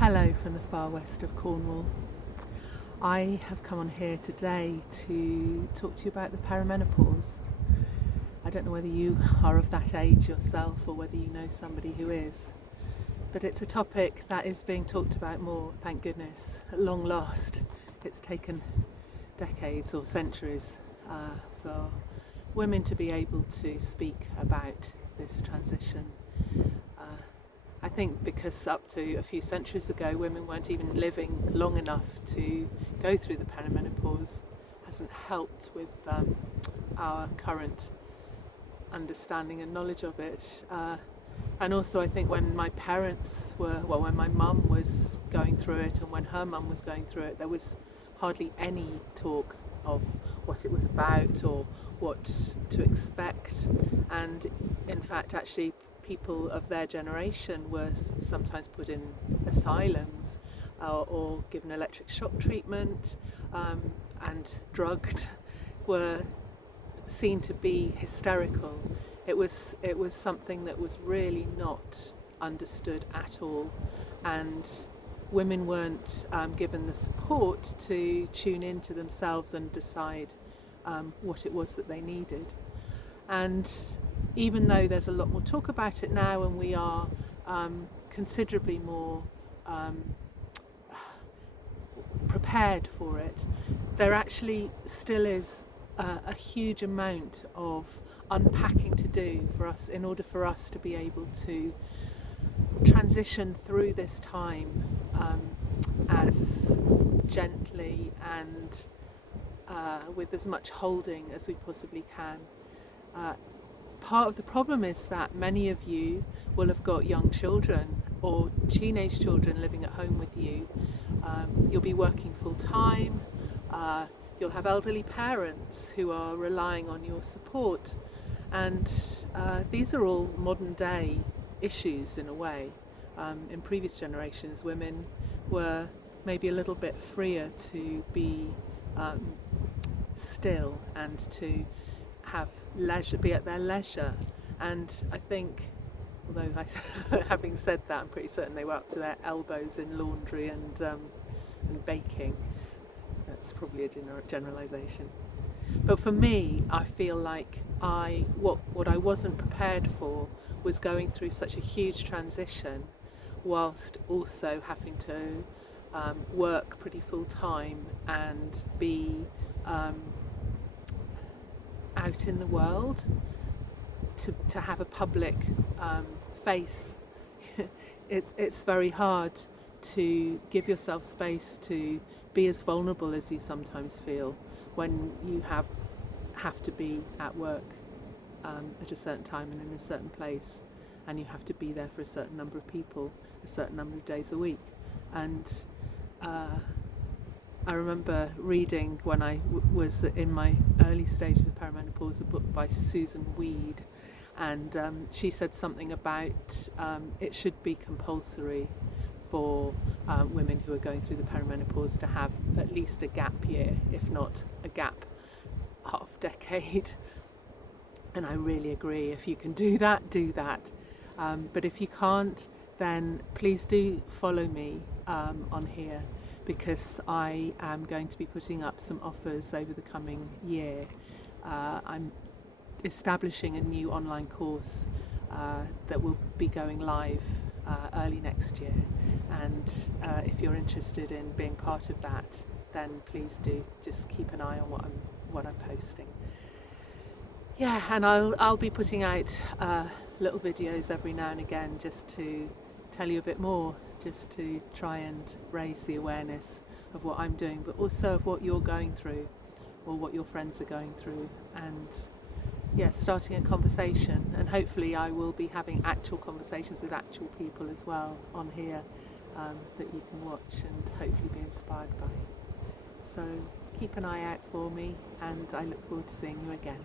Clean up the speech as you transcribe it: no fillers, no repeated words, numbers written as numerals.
Hello from the far west of Cornwall. I have come on here today to talk to you about the perimenopause. I don't know whether you are of that age yourself or whether you know somebody who is, but it's a topic that is being talked about more, thank goodness, at long last. It's taken decades or centuries for women to be able to speak about this transition. I think because up to a few centuries ago women weren't even living long enough to go through the perimenopause hasn't helped with our current understanding and knowledge of it. And also I think when my parents when my mum was going through it and when her mum was going through it, there was hardly any talk of what it was about or what to expect. And in fact, actually, people of their generation were sometimes put in asylums or given electric shock treatment and drugged, were seen to be hysterical. It was something that was really not understood at all, and women weren't given the support to tune into themselves and decide what it was that they needed. And even though there's a lot more talk about it now and we are considerably more prepared for it, there actually still is a huge amount of unpacking to do for us in order for us to be able to transition through this time as gently and with as much holding as we possibly can. Part of the problem is that many of you will have got young children or teenage children living at home with you. You'll be working full time. You'll have elderly parents who are relying on your support. And these are all modern day issues in a way. In previous generations, women were maybe a little bit freer to be still and to have leisure, be at their leisure. And I think, although having said that, I'm pretty certain they were up to their elbows in laundry and baking. That's probably a generalisation. But for me, I feel like what I wasn't prepared for was going through such a huge transition whilst also having to work pretty full time and be out in the world, to have a public face. It's very hard to give yourself space to be as vulnerable as you sometimes feel when you have to be at work at a certain time and in a certain place, and you have to be there for a certain number of people a certain number of days a week. And I remember reading when I was in my early stages of perimenopause a book by Susan Weed, and she said something about it should be compulsory for women who are going through the perimenopause to have at least a gap year, if not a gap half decade. And I really agree. If you can do that, do that. But if you can't, then please do follow me on here, because I am going to be putting up some offers over the coming year. I'm establishing a new online course that will be going live early next year, and if you're interested in being part of that, then please do just keep an eye on what I'm posting. Yeah, and I'll be putting out little videos every now and again just to tell you a bit more, just to try and raise the awareness of what I'm doing, but also of what you're going through or what your friends are going through, and yeah, starting a conversation. And hopefully I will be having actual conversations with actual people as well on here that you can watch and hopefully be inspired by. So keep an eye out for me, and I look forward to seeing you again.